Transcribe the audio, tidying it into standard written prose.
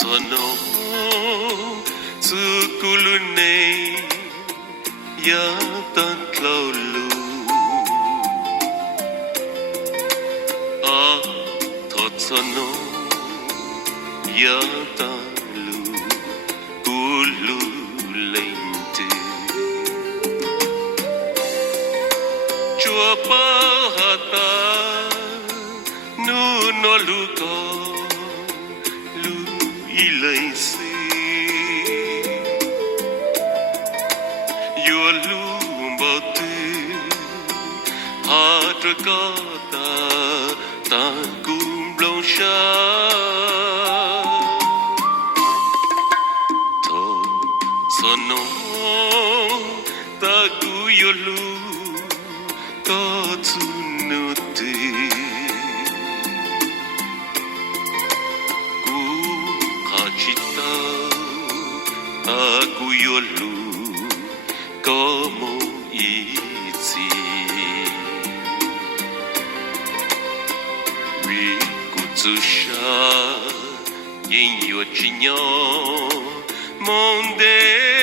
sono sukulune ya tantlaulu a thot sono ya talu kulu lente chua pa hata nu no luko lu ilai se yo lu botu hatrkata ta kum blonsha to sono ta ku yo lu to tsunuti aku yolu como itzi wi kutsusha yin yo chinyo monde